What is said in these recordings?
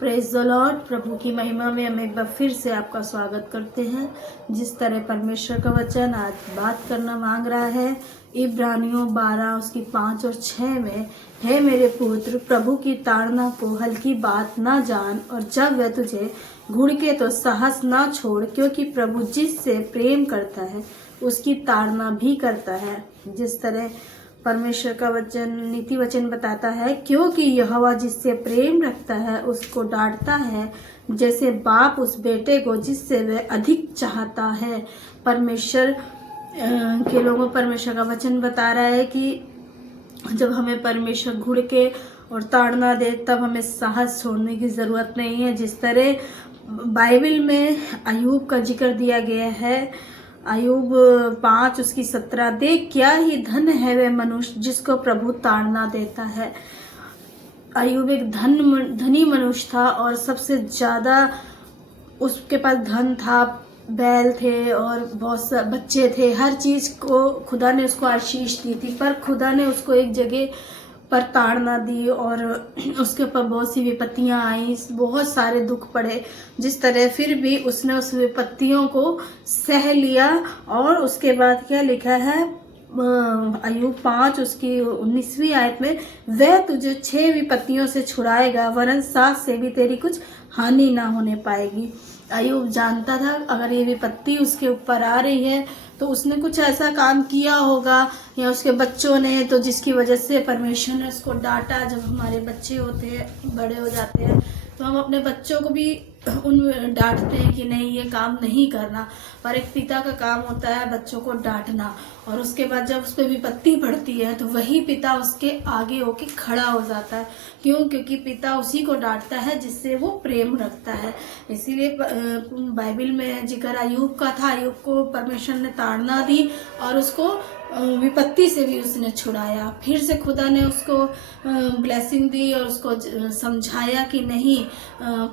Praise the Lord. प्रभु की महिमा में हम एक बार फिर से आपका स्वागत करते हैं। जिस तरह परमेश्वर का वचन आज बात करना मांग रहा है, इब्रानियों 12 उसकी 5 और 6 में, हे मेरे पुत्र, प्रभु की ताड़ना को हल्की बात ना जान, और जब वह तुझे घुड़के तो साहस ना छोड़, क्योंकि प्रभु जिससे प्रेम करता है उसकी ताड़ना भी करता है। जिस तरह परमेश्वर का वचन नीति वचन बताता है, क्योंकि यहोवा जिससे प्रेम रखता है उसको डांटता है, जैसे बाप उस बेटे को जिससे वह अधिक चाहता है। परमेश्वर के लोगों, परमेश्वर का वचन बता रहा है कि जब हमें परमेश्वर घुड़के और ताड़ना दे तब हमें साहस छोड़ने की ज़रूरत नहीं है। जिस तरह बाइबल में अय्यूब का जिक्र दिया गया है, अय्यूब 5 उसकी 17, देख क्या ही धन है वह मनुष्य जिसको प्रभु ताड़ना देता है। अय्यूब एक धनी मनुष्य था और सबसे ज़्यादा उसके पास धन था, बैल थे और बहुत से बच्चे थे, हर चीज़ को खुदा ने उसको आशीष दी थी। पर खुदा ने उसको एक जगह पर ताड़ना दी और उसके ऊपर बहुत सी विपत्तियां आई, बहुत सारे दुख पड़े। जिस तरह फिर भी उसने उस विपत्तियों को सह लिया। और उसके बाद क्या लिखा है अय्यूब 5 उसकी 19वीं आयत में, वह तुझे 6 विपत्तियों से छुड़ाएगा, वरन 7 से भी तेरी कुछ हानि ना होने पाएगी। अय्यूब जानता था अगर ये विपत्ति उसके ऊपर आ रही है तो उसने कुछ ऐसा काम किया होगा या उसके बच्चों ने, तो जिसकी वजह से परमेश्वर ने उसको डांटा। जब हमारे बच्चे होते हैं, बड़े हो जाते हैं, तो हम अपने बच्चों को भी डांटते हैं कि नहीं ये काम नहीं करना, पर एक पिता का काम होता है बच्चों को डांटना। और उसके बाद जब उस पर विपत्ति पड़ती है तो वही पिता उसके आगे होके खड़ा हो जाता है। क्यों? क्योंकि पिता उसी को डांटता है जिससे वो प्रेम रखता है। इसीलिए बाइबल में जिक्र अय्यूब का था, अय्यूब को परमेश्वर ने ताड़ना दी और उसको विपत्ति से भी उसने छुड़ाया। फिर से खुदा ने उसको ब्लेसिंग दी और उसको समझाया कि नहीं,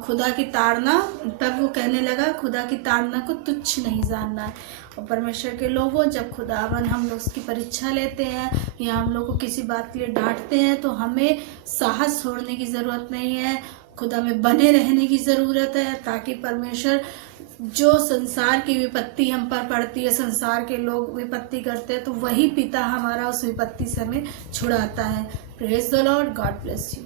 खुदा की ताड़ना, तब वो कहने लगा खुदा की ताड़ना को तुच्छ नहीं जानना है। और परमेश्वर के लोगों, जब खुदावन हम लोग उसकी परीक्षा लेते हैं या हम लोग को किसी बात के लिए डांटते हैं तो हमें साहस छोड़ने की ज़रूरत नहीं है, खुदा में बने रहने की ज़रूरत है, ताकि परमेश्वर जो संसार की विपत्ति हम पर पड़ती है, संसार के लोग विपत्ति करते हैं, तो वही पिता हमारा उस विपत्ति से हमें छुड़ाता है। Praise the Lord. God bless you.